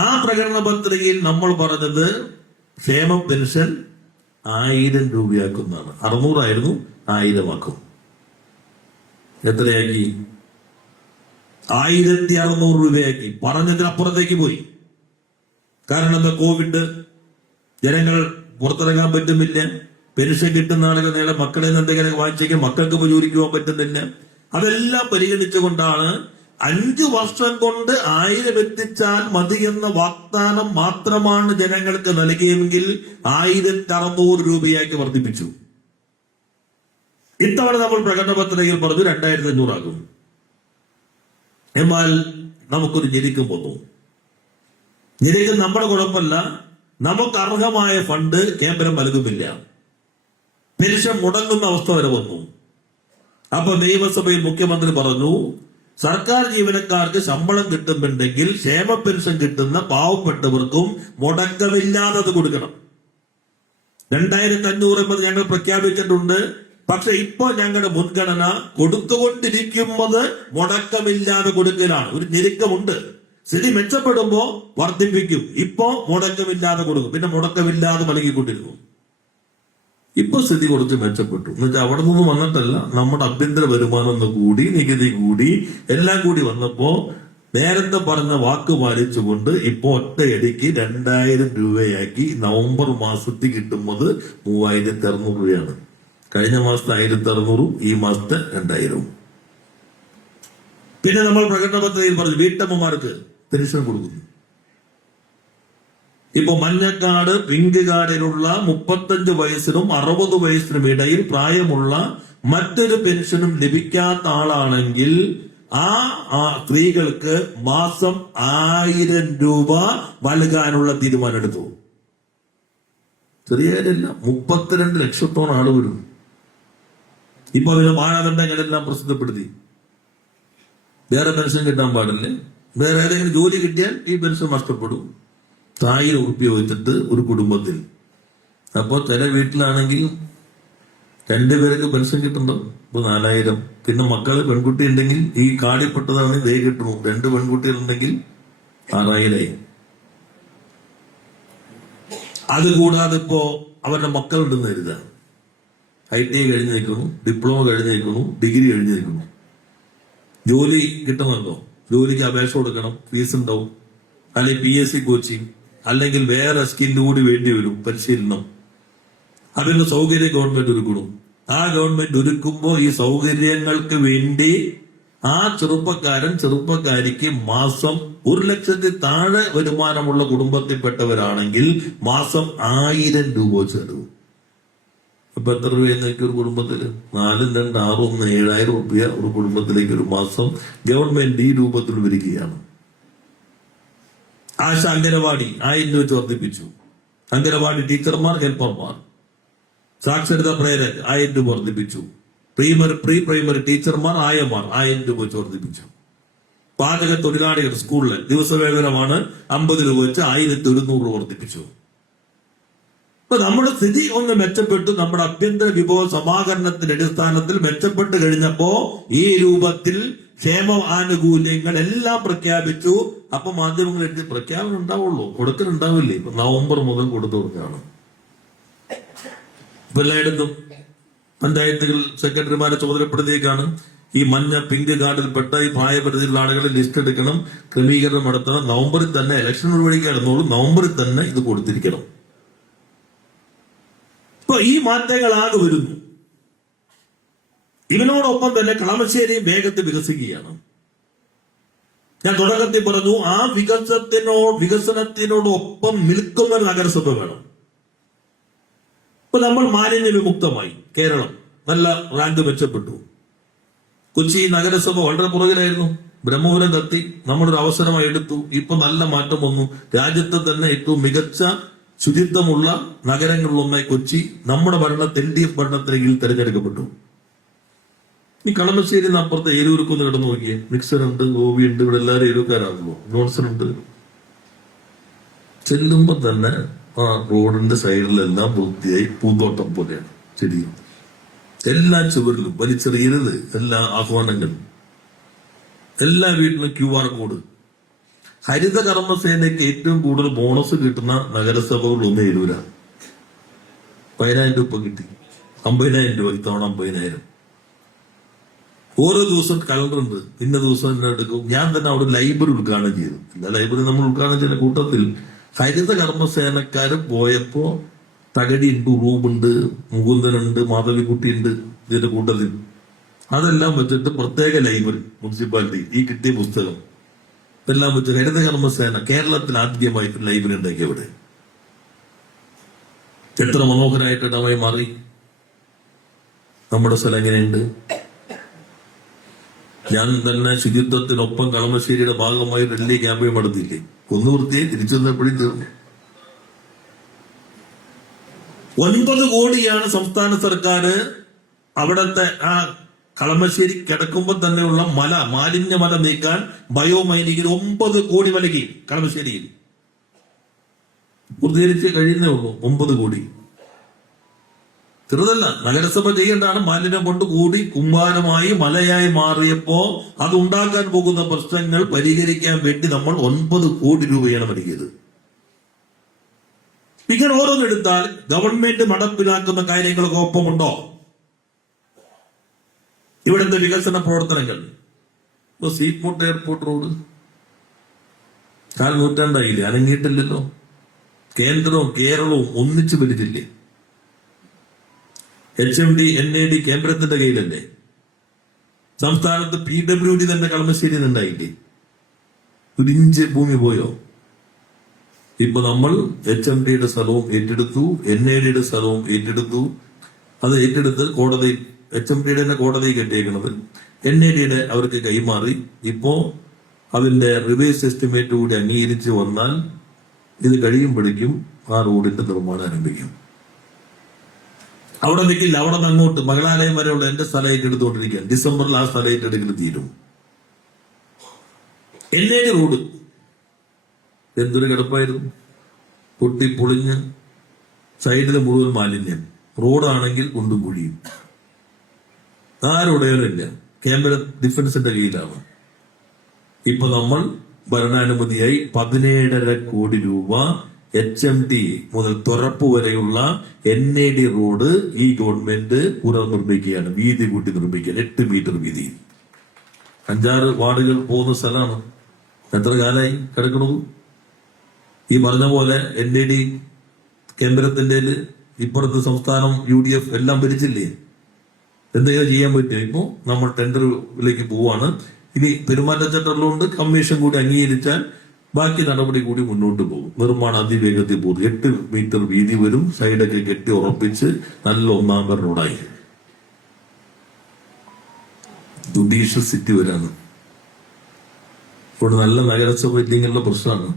ആ പ്രകടന പത്രികയിൽ നമ്മൾ പറഞ്ഞത് ക്ഷേമ പെൻഷൻ 1000 രൂപയാക്കുന്നതാണ്. 600 ആയിരുന്നു, 1000 ആക്കും. എത്രയാക്കി? 1600 രൂപയാക്കി. പറഞ്ഞതിനപ്പുറത്തേക്ക് പോയി. കാരണം എന്താ? കോവിഡ്, ജനങ്ങൾ പുറത്തിറങ്ങാൻ പറ്റുന്നില്ല. പെൻഷൻ കിട്ടുന്ന ആളുകൾ നേരെ മക്കളെ നിന്ന് എന്തെങ്കിലും വാങ്ങിച്ചേക്കും, മക്കൾക്ക് പോയി ജോലിക്ക് പോകാൻ പറ്റുന്നില്ല. അതെല്ലാം പരിഗണിച്ചുകൊണ്ടാണ് 5 വർഷം കൊണ്ട് 1000 എത്തിച്ചാൽ മതി എന്ന വാഗ്ദാനം മാത്രമാണ് ജനങ്ങൾക്ക് നൽകിയെങ്കിൽ 1600 രൂപയാക്കി വർദ്ധിപ്പിച്ചു. ഇത്തവണ നമ്മൾ പ്രകടന പത്രികയിൽ പറഞ്ഞു 2500 ആകും. എന്നാൽ നമുക്കൊരു ഞെരുക്കം വന്നു. ഞെരുക്കം നമ്മുടെ കുഴപ്പമല്ല, നമുക്ക് അർഹമായ ഫണ്ട് കേന്ദ്രം നൽകുന്നില്ല. പെൻഷൻ മുടങ്ങുന്ന അവസ്ഥ വരെ വന്നു. അപ്പൊ നിയമസഭയിൽ മുഖ്യമന്ത്രി പറഞ്ഞു, സർക്കാർ ജീവനക്കാർക്ക് ശമ്പളം കിട്ടുന്നുണ്ടെങ്കിൽ ക്ഷേമ പെൻഷൻ കിട്ടുന്ന പാവപ്പെട്ടവർക്കും മുടക്കമില്ലാതെ കൊടുക്കണം. 2500 എന്നത് ഞങ്ങൾ പ്രഖ്യാപിച്ചിട്ടുണ്ട്. പക്ഷെ ഇപ്പൊ ഞങ്ങളുടെ മുൻഗണന കൊടുത്തുകൊണ്ടിരിക്കുന്നത് മുടക്കമില്ലാതെ കൊടുക്കലാണ്. ഒരു ഞെരുക്കമുണ്ട്. സ്ഥിതി മെച്ചപ്പെടുമ്പോ വർദ്ധിപ്പിക്കും. ഇപ്പോ മുടക്കമില്ലാതെ കൊടുക്കും, പിന്നെ മുടക്കമില്ലാതെ നൽകിക്കൊണ്ടിരുന്നു. ഇപ്പൊ സ്ഥിതി കുറച്ച് മെച്ചപ്പെട്ടു. എന്നുവെച്ചാൽ അവിടെ നിന്ന് വന്നിട്ടല്ല, നമ്മുടെ ആഭ്യന്തര വരുമാനം ഒന്ന് കൂടി, നികുതി കൂടി, എല്ലാം കൂടി വന്നപ്പോ നേരത്തെ പറഞ്ഞ വാക്ക് പാലിച്ചുകൊണ്ട് ഇപ്പൊ ഒറ്റയടിക്ക് 2000 രൂപയാക്കി. നവംബർ മാസത്തിൽ കിട്ടുന്നത് 3600 രൂപയാണ്. കഴിഞ്ഞ മാസത്തെ 1600, ഈ മാസത്തെ 2000. പിന്നെ നമ്മൾ പ്രകടന പത്രികയിൽ പറഞ്ഞു വീട്ടമ്മമാർക്ക് പെൻഷൻ കൊടുക്കുന്നു. ഇപ്പൊ മഞ്ഞക്കാർഡ്, പിങ്ക് കാർഡിലുള്ള 35 വയസ്സിനും 60 വയസ്സിനും ഇടയിൽ പ്രായമുള്ള മറ്റൊരു പെൻഷനും ലഭിക്കാത്ത ആളാണെങ്കിൽ ആ സ്ത്രീകൾക്ക് മാസം 1000 രൂപ നൽകാനുള്ള തീരുമാനം എടുത്തു. ചെറിയ കാര്യമില്ല. 32 ലക്ഷത്തോളം ആള് വരും. ഇപ്പൊ അതിന് മാനദണ്ഡങ്ങളെല്ലാം പ്രസിദ്ധപ്പെടുത്തി. വേറെ പെൻഷൻ കിട്ടാൻ പാടില്ല. വേറെ ഏതെങ്കിലും ജോലി കിട്ടിയാൽ ഈ പെൻഷൻ നഷ്ടപ്പെടും. 1000 ഉറുപ്പിക വെച്ചിട്ട് ഒരു കുടുംബത്തിൽ. അപ്പൊ ചില വീട്ടിലാണെങ്കിൽ 2 പേർക്ക് പെൻഷൻ കിട്ടുന്നുണ്ടോ? ഇപ്പൊ 4000. പിന്നെ മക്കള് പെൺകുട്ടി ഉണ്ടെങ്കിൽ ഈ കാടിപ്പെട്ടതാണ് ദേ കിട്ടുന്നു. 2 പെൺകുട്ടികളുണ്ടെങ്കിൽ 6000. അതുകൂടാതെ ഇപ്പോ അവരുടെ മക്കളുണ്ടെന്ന് കരുതുക. ITI കഴിഞ്ഞ് നിൽക്കുന്നു, ഡിപ്ലോമ കഴിഞ്ഞ് നിൽക്കുന്നു, ഡിഗ്രി കഴിഞ്ഞ് നിൽക്കുന്നു. ജോലി കിട്ടണമല്ലോ. ജോലിക്ക് അപേക്ഷ കൊടുക്കണം, ഫീസ് ഉണ്ടാവും. അല്ലെങ്കിൽ PSC കോച്ചിങ്, അല്ലെങ്കിൽ വേറെ സ്കില്ല് കൂടി വേണ്ടി വരും, പരിശീലനം. അതിന്റെ സൗകര്യം ഗവൺമെന്റ് ഒരുക്കണം. ആ ഗവൺമെന്റ് ഒരുക്കുമ്പോൾ ഈ സൗകര്യങ്ങൾക്ക് വേണ്ടി ആ ചെറുപ്പക്കാരിക്ക് മാസം 1 ലക്ഷത്തിൽ താഴെ വരുമാനമുള്ള കുടുംബത്തിൽപ്പെട്ടവരാണെങ്കിൽ മാസം 1000 രൂപ ചെലവ്. അപ്പൊ എത്ര രൂപയെന്നൊക്കെ ഒരു കുടുംബത്തില്? 4 2 6 1 7000 രൂപ ഒരു കുടുംബത്തിലേക്ക് ഒരു മാസം ഗവൺമെന്റ് ഈ രൂപത്തിൽ വരികയാണ്. ആശ അംഗനവാടി 1000 രൂപ വെച്ച് വർദ്ധിപ്പിച്ചു. അംഗനവാടി ടീച്ചർമാർ, ഹെൽപ്പർമാർ, സാക്ഷരതാ പ്രേരക് 1000 രൂപ വർദ്ധിപ്പിച്ചു. പ്രീ പ്രൈമറി ടീച്ചർമാർ, ആയമാർ 1000 രൂപ വെച്ച് വർദ്ധിപ്പിച്ചു. പാചക തൊഴിലാളികൾ സ്കൂളിലെ ദിവസവേതനമാണ് 50 രൂപ വെച്ച് 1100 വർദ്ധിപ്പിച്ചു. അപ്പൊ നമ്മുടെ സ്ഥിതി ഒന്ന് മെച്ചപ്പെട്ടു. നമ്മുടെ ആഭ്യന്തര വിഭവ സമാഹരണത്തിന്റെ അടിസ്ഥാനത്തിൽ മെച്ചപ്പെട്ട് കഴിഞ്ഞപ്പോ ഈ രൂപത്തിൽ ക്ഷേമ ആനുകൂല്യങ്ങൾ എല്ലാം പ്രഖ്യാപിച്ചു. അപ്പൊ മാധ്യമങ്ങൾ എഴുതി പ്രഖ്യാപനം ഉണ്ടാവുള്ളൂ, കൊടുക്കലുണ്ടാവില്ലേ? ഇപ്പൊ നവംബർ മുതൽ കൊടുത്തു കൊടുക്കുകയാണ്. ഇപ്പൊ എല്ലായിടത്തും പഞ്ചായത്തുകൾ സെക്രട്ടറിമാരെ ചുമതലപ്പെടുത്തിയേക്കാണ്. ഈ മഞ്ഞ പിങ്ക് കാർഡിൽപ്പെട്ട ഈ പ്രായപരിധിയിലുള്ള ആളുകളെ ലിസ്റ്റ് എടുക്കണം, ക്രമീകരണം നടത്തണം. നവംബറിൽ തന്നെ ഇലക്ഷൻ വഴിക്ക് നടന്നോളൂ. നവംബറിൽ തന്നെ ഇത് കൊടുത്തിരിക്കണം. ഇപ്പൊ ഈ മാറ്റങ്ങളാകെ വരുന്നു. ഇതിനോടൊപ്പം തന്നെ കളമശ്ശേരിയും വേഗത്തിൽ വികസിക്കുകയാണ്. ഞാൻ തുടക്കത്തിൽ പറഞ്ഞു, ആ വികസനത്തിനോടൊപ്പം നിൽക്കുന്ന ഒരു നഗരസഭ വേണം. ഇപ്പൊ നമ്മൾ മാലിന്യ വിമുക്തമായി, കേരളം നല്ല റാങ്ക് മെച്ചപ്പെട്ടു. കൊച്ചി നഗരസഭ വളരെ പുറകിലായിരുന്നു, ബ്രഹ്മപുരം കത്തി നമ്മളൊരു അവസരമായി എടുത്തു. ഇപ്പൊ നല്ല മാറ്റം വന്നു. രാജ്യത്തെ തന്നെ ഏറ്റവും മികച്ച ശുചിത്വമുള്ള നഗരങ്ങളിലൊന്നായി കൊച്ചി നമ്മുടെ LDF ഭരണത്തിന് കീഴിൽ തെരഞ്ഞെടുക്കപ്പെട്ടു. ഈ കളമശ്ശേരി അപ്പുറത്ത് ഏരൂർക്കൊന്ന് കിടന്നു നോക്കിയേ, മിക്സർ ഉണ്ട്, ഗോപി ഉണ്ട്, ഇവിടെ എല്ലാവരും ഏരൂക്കാരാണല്ലോ, ജോൺസൺ ഉണ്ട്. ചെല്ലുമ്പോ തന്നെ ആ റോഡിന്റെ സൈഡിലെല്ലാം വൃത്തിയായി പൂന്തോട്ടം പോലെയാണ് ചെടിയും. എല്ലാ ചുവരിലും വലിച്ചെറിയരുത്, എല്ലാ ആഹ്വാനങ്ങളും, എല്ലാ വീട്ടിലും QR കോഡ്. ഹരിത കർമ്മസേനയ്ക്ക് ഏറ്റവും കൂടുതൽ ബോണസ് കിട്ടുന്ന നഗരസഭകളിലൊന്ന് ഏരൂര. 10,000 രൂപ കിട്ടി, 50,000 രൂപ, ഇത്തവണ 50,000. ഓരോ ദിവസം കലണ്ടറുണ്ട്, ഇന്ന ദിവസം തന്നെ എടുക്കും. ഞാൻ തന്നെ അവിടെ ലൈബ്രറി ഉദ്ഘാടനം ചെയ്തു. ലൈബ്രറി നമ്മൾ ഉദ്ഘാടനം ചെയ്യുന്ന കൂട്ടത്തിൽ ഹരിത കർമ്മസേനക്കാര് പോയപ്പോ തകഴിയുണ്ട്, റൂമുണ്ട്, മുകുന്ദനുണ്ട്, മാധവിക്കുട്ടിയുണ്ട് ഇതിന്റെ കൂട്ടത്തിൽ. അതെല്ലാം വെച്ചിട്ട് പ്രത്യേക ലൈബ്രറി മുനിസിപ്പാലിറ്റി ഈ കിട്ടിയ പുസ്തകം എല്ലാം വെച്ച് ഹരിത കർമ്മസേന കേരളത്തിൽ ആദ്യമായിട്ട് ലൈബ്രറി ഉണ്ടാക്കി. അവിടെ എത്ര മനോഹരമായിട്ട് ഇടമായി മാറി. നമ്മുടെ സ്ഥലം എങ്ങനെയുണ്ട്? ഞാൻ തന്നെ ശുചിത്വത്തിനൊപ്പം കളമശ്ശേരിയുടെ ഭാഗമായി ഡൽഹി ക്യാമ്പയിൻ നടത്തിയില്ലേ, ഒന്ന് വൃത്തിയായി തിരിച്ചു വന്നപ്പോഴും തീർന്നു. 9 കോടിയാണ് സംസ്ഥാന സർക്കാർ അവിടത്തെ ആ കളമശ്ശേരി കിടക്കുമ്പോൾ തന്നെയുള്ള മാലിന്യമല നീക്കാൻ ബയോമൈനിങ്ങിന് 9 കോടി നൽകി. കളമശ്ശേരിയിൽ പൂർത്തീകരിച്ച് കഴിയുന്നേ ഉള്ളൂ. 9 കോടി ചെറുതല്ല. നഗരസഭ ചെയ്യേണ്ടതാണ്. മാലിന്യം കൊണ്ട് കൂടി കുമ്പാരമായി മലയായി മാറിയപ്പോ അത് ഉണ്ടാക്കാൻ പോകുന്ന പ്രശ്നങ്ങൾ പരിഹരിക്കാൻ വേണ്ടി നമ്മൾ 9 കോടി രൂപയാണ് നൽകിയത്. ഇങ്ങനെ ഓരോന്നെടുത്താൽ ഗവൺമെന്റ് നടപ്പിലാക്കുന്ന കാര്യങ്ങൾക്ക് ഒപ്പമുണ്ടോ? ഇവിടുത്തെ വികസന പ്രവർത്തനങ്ങൾ, സീപോർട്ട് എയർപോർട്ട് റോഡ് 4 നൂറ്റാണ്ടായില്ലേ, അനങ്ങിയിട്ടില്ലല്ലോ. കേന്ദ്രവും കേരളവും ഒന്നിച്ചു വരുന്നില്ലേ? HMD NAD കേന്ദ്രത്തിന്റെ കയ്യിലല്ലേ? സംസ്ഥാനത്ത് PWD തന്നെ കളമശ്ശേരി ഉണ്ടായില്ലേ? 1 ഇഞ്ച് ഭൂമി പോയോ? ഇപ്പൊ നമ്മൾ HMDയുടെ സ്ഥലവും ഏറ്റെടുത്തു, NADയുടെ സ്ഥലവും ഏറ്റെടുത്തു. അത് ഏറ്റെടുത്ത് കോടതി, HMDയുടെ തന്നെ കോടതി കെട്ടിയേക്കുന്നത്, NADയുടെ അവർക്ക് കൈമാറി. ഇപ്പോ അതിന്റെ റിവേഴ്സ് എസ്റ്റിമേറ്റ് കൂടി അംഗീകരിച്ച് വന്നാൽ ഇത് കഴിയുമ്പോഴേക്കും ആ റോഡിന്റെ നിർമ്മാണം ആരംഭിക്കും. അവിടെ നിൽക്കില്ല, അവിടെ നിന്ന് അങ്ങോട്ട് മകളാലയം വരെയുള്ള എന്റെ സ്ഥലം ഏറ്റെടുത്തുകൊണ്ടിരിക്കുകയാണ്. ഡിസംബറിൽ ആ സ്ഥലം ഏറ്റെടുക്കൽ തീരും. NAD റോഡ് എന്തൊരു കിടപ്പായിരുന്നു, പൊട്ടി പൊളിഞ്ഞ് സൈഡിൽ മുഴുവൻ മാലിന്യം. റോഡാണെങ്കിൽ കുണ്ടും കുഴിയും. ആരുടേനില്ല, ക്യാമ്പ് ഡിഫൻസിന്റെ കീഴിലാണ്. ഇപ്പൊ നമ്മൾ ഭരണാനുമതിയായി 17.5 കോടി രൂപ HMD മുതൽ തുറപ്പ് വരെയുള്ള NAD റോഡ് ഈ ഗവൺമെന്റ് പുനർനിർമ്മിക്കുകയാണ്. വീതി കൂട്ടി നിർമ്മിക്കുകയാണ്. 8 മീറ്റർ വീതി, 5-6 വാർഡുകൾ പോകുന്ന സ്ഥലമാണ്. എത്ര കാലമായി കിടക്കണത്? ഈ പറഞ്ഞ പോലെ NAD കേന്ദ്രത്തിന്റെ ഇപ്പുറത്ത് സംസ്ഥാനം UDF എല്ലാം ഭരിച്ചില്ലേ? എന്തെങ്കിലും ചെയ്യാൻ പറ്റും? ഇപ്പോ നമ്മൾ ടെൻഡറിലേക്ക് പോവാണ്. ഇനി പെരുമാറ്റച്ചട്ടമുള്ളതുകൊണ്ട് കമ്മീഷൻ കൂടി അംഗീകരിച്ചാൽ ബാക്കി നടപടി കൂടി മുന്നോട്ട് പോകും. നിർമ്മാണം അതിവേഗത്തിൽ പോകും. 8 മീറ്റർ വീതി വരും. സൈഡൊക്കെ കെട്ടി ഉറപ്പിച്ച് നല്ല 1-ാം നമ്പർ റോഡായി. ജുഡീഷ്യൽ സിറ്റി വരാണ്. ഇപ്പോൾ നല്ല നഗരസഭ ഇല്ലെങ്കിലുള്ള പ്രശ്നമാണ്.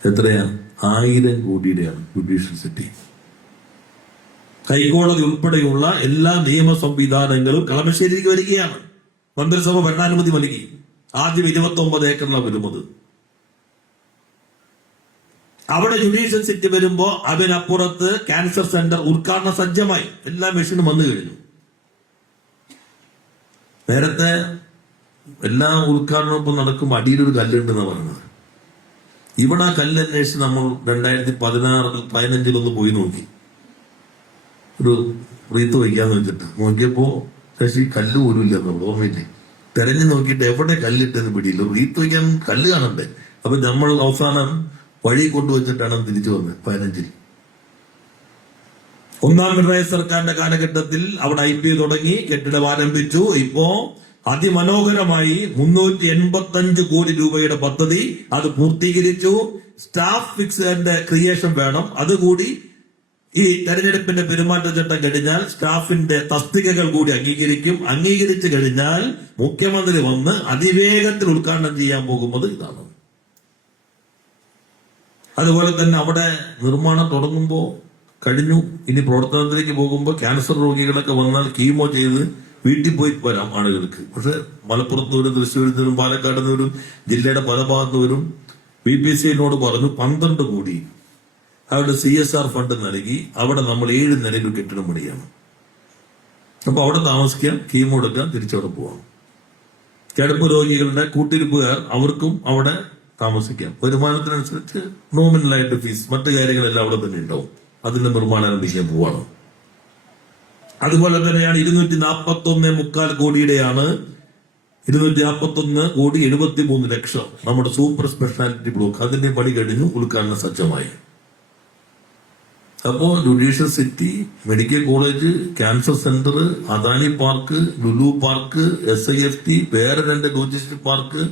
എത്രയാ? 1000 കോടിയുടെയാണ് ജുഡീഷ്യൽ സിറ്റി. ഹൈക്കോടതി ഉൾപ്പെടെയുള്ള എല്ലാ നിയമ സംവിധാനങ്ങളും കളമശ്ശേരിക്ക് വരികയാണ്. മന്ത്രിസഭ ഭരണാനുമതി നൽകി. ആദ്യം 29 ഏക്കറിലാണ് വരുന്നത്. അവിടെ ജുഡീഷ്യൽ സിറ്റി വരുമ്പോ അതിനപ്പുറത്ത് ക്യാൻസർ സെന്റർ ഉദ്ഘാടന സജ്ജമായി. എല്ലാ മെഷീനും വന്നു കഴിഞ്ഞു. നേരത്തെ എല്ലാ ഉദ്ഘാടനവും ഇപ്പൊ നടക്കുമ്പോൾ അടിയിലൊരു കല്ലുണ്ടെന്ന് പറഞ്ഞത്. ഇവിടെ ആ കല്ല് അന്വേഷിച്ച് നമ്മൾ 2016-15 പോയി നോക്കി. ഒരു റീത്ത് വയ്ക്കാന്ന് വെച്ചിട്ട് നോക്കിയപ്പോ ശശി കല്ല് പോലും ഇല്ല നമ്മൾ ഓർമ്മയില്ലേ. തെരഞ്ഞു നോക്കിയിട്ട് എവിടെ കല്ലിട്ടെന്ന് പിടിയില്ല. റീത്ത് വയ്ക്കാൻ കല്ല് കാണണ്ടേ? അപ്പൊ നമ്മൾ അവസാനം വഴി കൊണ്ടുവച്ചിട്ടാണ് തിരിച്ചു വന്നത് 15. ഒന്നാം പിണറായി സർക്കാരിന്റെ കാലഘട്ടത്തിൽ അവിടെ IPO തുടങ്ങി, കെട്ടിടം ആരംഭിച്ചു. ഇപ്പോ അതിമനോഹരമായി 385 കോടി രൂപയുടെ പദ്ധതി അത് പൂർത്തീകരിച്ചു. സ്റ്റാഫ് ഫിക്സിന്റെ ക്രിയേഷൻ വേണം, അതുകൂടി ഈ തെരഞ്ഞെടുപ്പിന്റെ പെരുമാറ്റച്ചട്ടം കഴിഞ്ഞാൽ സ്റ്റാഫിന്റെ തസ്തികകൾ കൂടി അംഗീകരിച്ചു കഴിഞ്ഞാൽ മുഖ്യമന്ത്രി വന്ന് അതിവേഗത്തിൽ ഉദ്ഘാടനം ചെയ്യാൻ പോകുന്നത് ഇതാണ്. അതുപോലെ തന്നെ അവിടെ നിർമ്മാണം തുടങ്ങുമ്പോൾ കഴിഞ്ഞു, ഇനി പ്രവർത്തനത്തിലേക്ക് പോകുമ്പോൾ ക്യാൻസർ രോഗികളൊക്കെ വന്നാൽ കീമോ ചെയ്ത് വീട്ടിൽ പോയി വരാം ആളുകൾക്ക്. പക്ഷെ മലപ്പുറത്ത് വരും, തൃശ്ശൂരിൽ നിന്നും, പാലക്കാട് നിന്ന് വരും, ജില്ലയുടെ പല ഭാഗത്ത് വരും. BPCനോട് പറഞ്ഞു 12 കോടി അവരുടെ CSR ഫണ്ട് നൽകി അവിടെ നമ്മൾ 7 നിലയിൽ കെട്ടിടം പണിയാണ്. അപ്പൊ അവിടെ താമസിക്കാം, കീമോ എടുക്കാം, തിരിച്ചവിടെ പോവാം. കിടപ്പ് രോഗികളുടെ കൂട്ടിരിപ്പുകാർ അവർക്കും അവിടെ താമസിക്കാം. വരുമാനത്തിനനുസരിച്ച് നോമിനലായിട്ട് ഫീസ്, മറ്റു കാര്യങ്ങളെല്ലാം അവിടെ തന്നെ ഉണ്ടാവും. അതിന്റെ നിർമ്മാണം ആരംഭിക്കാൻ പോവാണ്. അതുപോലെ തന്നെയാണ് 241.25 കോടിയുടെയാണ് 241 കോടി 73 ലക്ഷം നമ്മുടെ സൂപ്പർ സ്പെഷ്യാലിറ്റി ബ്ലോക്ക്, അതിന്റെ പണി കഴിഞ്ഞു, ഉദ്ഘാടനം സജ്ജമായി. അപ്പോ judicial city, medical college, cancer centre, Adani park, Lulu park, SIFT, വേറെ 2 ലോജിസ്റ്റിക് പാർക്ക്,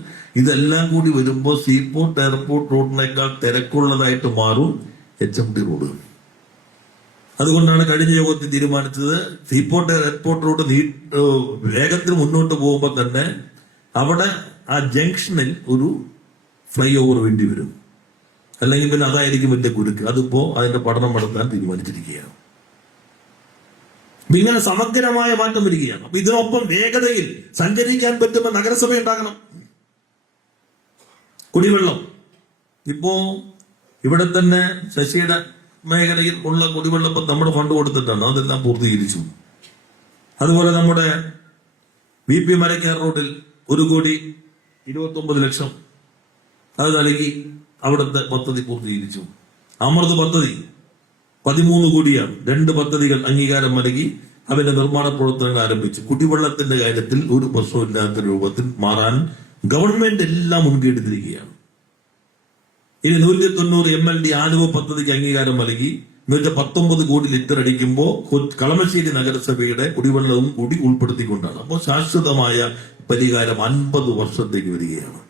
ഇതെല്ലാം കൂടി വരുമ്പോൾ സീപോർട്ട് എയർപോർട്ട് റോഡിനേക്കാൾ തിരക്കുള്ളതായിട്ട് മാറും HMT റോഡ്. അതുകൊണ്ടാണ് കഴിഞ്ഞ യോഗത്തിൽ തീരുമാനിച്ചത് സീപോർട്ട് എയർപോർട്ട് റോഡ് വേഗത്തിൽ മുന്നോട്ട് പോകുമ്പോൾ തന്നെ അവിടെ ആ ജംഗ്ഷനിൽ ഒരു ഫ്ലൈ ഓവർ വേണ്ടി വരും, അല്ലെങ്കിൽ പിന്നെ അതായിരിക്കും വലിയ കുരുക്ക്. അതിപ്പോ അതിന്റെ പഠനം നടത്താൻ തീരുമാനിച്ചിരിക്കുകയാണ്. ഇങ്ങനെ സമഗ്രമായ മാറ്റം വരികയാണ്. അപ്പൊ ഇതിനൊപ്പം വേഗതയിൽ സഞ്ചരിക്കാൻ പറ്റുന്ന നഗരസഭ ഉണ്ടാകണം. കുടിവെള്ളം ഇപ്പോ ഇവിടെ തന്നെ ശശിയുടെ മേഖലയിൽ ഉള്ള കുടിവെള്ളം ഇപ്പം നമ്മുടെ ഫണ്ട് കൊടുത്തിട്ടാണ്, അതെല്ലാം പൂർത്തീകരിച്ചു. അതുപോലെ നമ്മുടെ VP മരക്കാർ റോഡിൽ 1.29 കോടി അത് നൽകി അവിടുത്തെ പദ്ധതി പൂർത്തീകരിച്ചു. അമൃത് പദ്ധതി 13 കോടിയാണ്. 2 പദ്ധതികൾ അംഗീകാരം നൽകി അതിന്റെ നിർമ്മാണ പ്രവർത്തനങ്ങൾ ആരംഭിച്ചു. കുടിവെള്ളത്തിന്റെ കാര്യത്തിൽ ഒരു പ്രശ്നമില്ലാത്ത രൂപത്തിൽ മാറാൻ ഗവൺമെന്റ് എല്ലാം മുൻകൈയെടുത്തിരിക്കുകയാണ്. ഇനി 190 MLD ആലുവ പദ്ധതിക്ക് അംഗീകാരം നൽകി 119 കോടി ലിറ്റർ അടിക്കുമ്പോൾ കളമശ്ശേരി നഗരസഭയുടെ കുടിവെള്ളവും കൂടി ഉൾപ്പെടുത്തിക്കൊണ്ടാണ്. അപ്പോൾ ശാശ്വതമായ പരിഹാരം 50 വർഷത്തേക്ക് വരികയാണ്.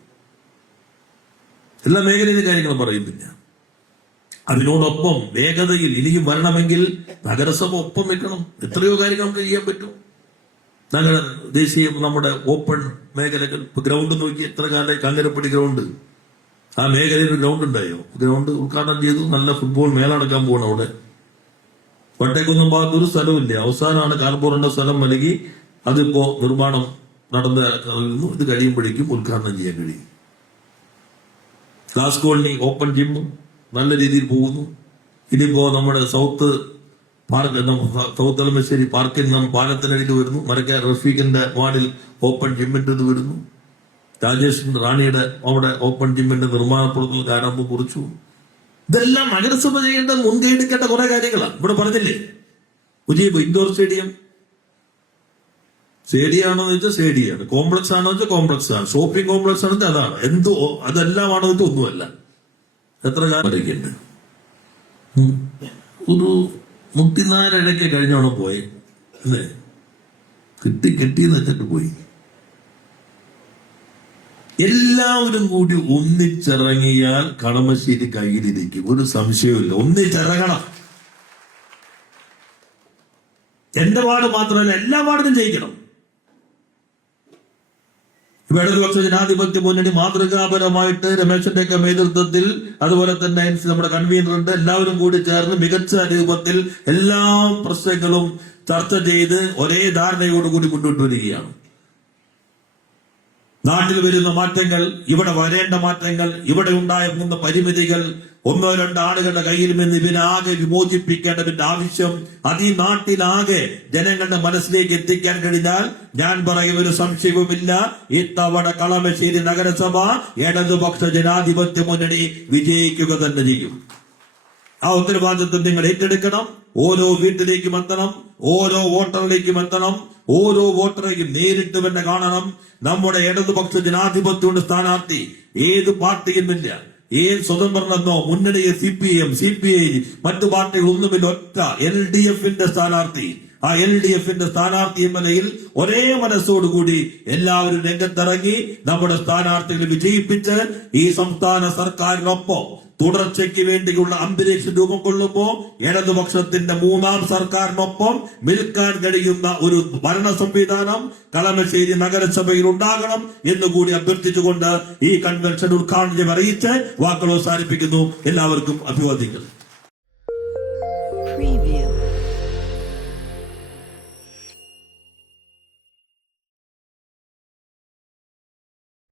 എല്ലാ മേഖലയിലെ കാര്യങ്ങളും പറയുന്നില്ല. അതിനോടൊപ്പം വേഗതയിൽ ഇനിയും വരണമെങ്കിൽ നഗരസഭ ഒപ്പം വെക്കണം. എത്രയോ കാര്യങ്ങൾ നമുക്ക് ചെയ്യാൻ പറ്റും. ദേശീയ നമ്മുടെ ഓപ്പൺ മേഖലകൾ, ഗ്രൗണ്ട് നോക്കി എത്ര കാലം കാഞ്ഞിരപ്പള്ളി ഗ്രൗണ്ട്, ആ മേഖലയിൽ ഗ്രൗണ്ട് ഉണ്ടായോ? ഗ്രൗണ്ട് ഉദ്ഘാടനം ചെയ്തു. നല്ല ഫുട്ബോൾ മേള നടക്കാൻ പോകണം അവിടെ. വട്ടേക്കൊന്നും ഭാഗത്ത് ഒരു സ്ഥലമില്ല. അവസാനമാണ് കാർബോറിന്റെ സ്ഥലം നൽകി അതിപ്പോ നിർമ്മാണം നടന്നു. ഇത് കഴിയുമ്പോഴേക്കും ഉദ്ഘാടനം ചെയ്യാൻ കഴിയും. ക്ലാസ് കോളനി ഓപ്പൺ ജിം നല്ല രീതിയിൽ പോകുന്നു. ഇനിയിപ്പോ നമ്മുടെ സൗത്ത് എലമശ്ശേരി പാർക്കിൽ നാം പാലത്തിനടിയിൽ വരുന്നു. മരക്കാർ റഫീഖിന്റെ വാർഡിൽ ഓപ്പൺ ജിമ്മിന്റെ ഇത് വരുന്നു. രാജേഷ് റാണിയുടെ അവിടെ ഓപ്പൺ ജിമ്മിന്റെ നിർമ്മാണ പ്രവർത്തനങ്ങൾക്ക് ആരംഭം കുറിച്ചു. ഇതെല്ലാം നഗരസഭ ചെയ്യേണ്ട മുൻകൈ എടുക്കേണ്ട കുറെ കാര്യങ്ങളാണ്. ഇവിടെ പറഞ്ഞില്ലേ, മുജീബ് ഇൻഡോർ സ്റ്റേഡിയമാണോ എന്ന് വെച്ചാൽ സ്റ്റേഡിയാണ്, കോംപ്ലക്സ് ആണോ വെച്ചാൽ കോംപ്ലക്സ് ആണ്, ഷോപ്പിംഗ് കോംപ്ലക്സ് ആണോ വെച്ചാൽ അതാണ്. എന്തോ അതെല്ലാം ആണോ വെച്ചാൽ ഒന്നുമല്ല. എത്ര കാലൊക്കെയുണ്ട്. ഒരു 34 കഴിഞ്ഞോണം പോയി അല്ലേ, കിട്ടിയെന്ന് വെച്ചിട്ട് പോയി. എല്ലാവരും കൂടി ഒന്നിച്ചിറങ്ങിയാൽ കളമശ്ശേരി കയ്യിലിരിക്കും, ഒരു സംശയവുമില്ല. ഒന്നിച്ചിറങ്ങണം. എന്റെ വാർഡ് മാത്രമല്ല, എല്ലാ വാർഡിനും ജയിക്കണം. ഇടതുപക്ഷ ജനാധിപത്യ മുന്നണി മാതൃകാപരമായിട്ട് രമേശന്റെ ഒക്കെ നേതൃത്വത്തിൽ, അതുപോലെ തന്നെ നമ്മുടെ കൺവീനറുണ്ട്, എല്ലാവരും കൂടി ചേർന്ന് മികച്ച രൂപത്തിൽ എല്ലാ പ്രശ്നങ്ങളും ചർച്ച ചെയ്ത് ഒരേ ധാരണയോടുകൂടി മുന്നോട്ട് വരികയാണ്. നാട്ടിൽ വരുന്ന മാറ്റങ്ങൾ, ഇവിടെ വരേണ്ട മാറ്റങ്ങൾ, ഇവിടെ ഉണ്ടായ 3 പരിമിതികൾ, 1-2 ആളുകളുടെ കയ്യിൽ നിന്ന് ഇവനാകെ വിമോചിപ്പിക്കേണ്ടതിന്റെ ആവശ്യം അത് ഈ നാട്ടിലാകെ ജനങ്ങളുടെ മനസ്സിലേക്ക് എത്തിക്കാൻ കഴിഞ്ഞാൽ ഞാൻ പറയുന്ന ഒരു സംശയവുമില്ല, ഇത്തവണ കളമശ്ശേരി നഗരസഭ ഇടതുപക്ഷ ജനാധിപത്യ മുന്നണി വിജയിക്കുക തന്നെ ചെയ്യും. ആ ഉത്തരവാദിത്വം നിങ്ങൾ ഏറ്റെടുക്കണം. ഓരോ വീട്ടിലേക്കും എത്തണം, ഓരോ വോട്ടറിലേക്കും എത്തണം, ഓരോ വോട്ടറേക്കും നേരിട്ട് തന്നെ കാണണം. നമ്മുടെ ഇടതുപക്ഷ ജനാധിപത്യത്തിന്റെ സ്ഥാനാർത്ഥി ഏത് പാർട്ടിയുമില്ല, സ്വതന്ത്രനെന്നോ മുന്നണിയെ CPM, CPI മറ്റു പാർട്ടികൾ ഒന്നുമില്ല, ഒറ്റ LDF-ന്റെ സ്ഥാനാർത്ഥി. ആ LDF-ന്റെ സ്ഥാനാർത്ഥി എന്ന നിലയിൽ ഒരേ മനസ്സോടുകൂടി എല്ലാവരും രംഗത്തിറങ്ങി നമ്മുടെ സ്ഥാനാർത്ഥികളെ വിജയിപ്പിച്ച് ഈ സംസ്ഥാന സർക്കാരിനൊപ്പം തുടർച്ചയ്ക്ക് വേണ്ടിയുള്ള അന്തരീക്ഷം രൂപം കൊള്ളുമ്പോ ഇടതുപക്ഷത്തിന്റെ മൂന്നാം സർക്കാരിനൊപ്പം നിൽക്കാൻ കഴിയുന്ന ഒരു ഭരണ സംവിധാനം കളമശ്ശേരി നഗരസഭയിൽ ഉണ്ടാകണം എന്നുകൂടി അഭ്യർത്ഥിച്ചുകൊണ്ട് ഈ കൺവെൻഷൻ ഉദ്ഘാടനം അറിയിച്ച് വാക്കുകൾ അവസാനിപ്പിക്കുന്നു. എല്ലാവർക്കും അഭിവാദ്യങ്ങൾ.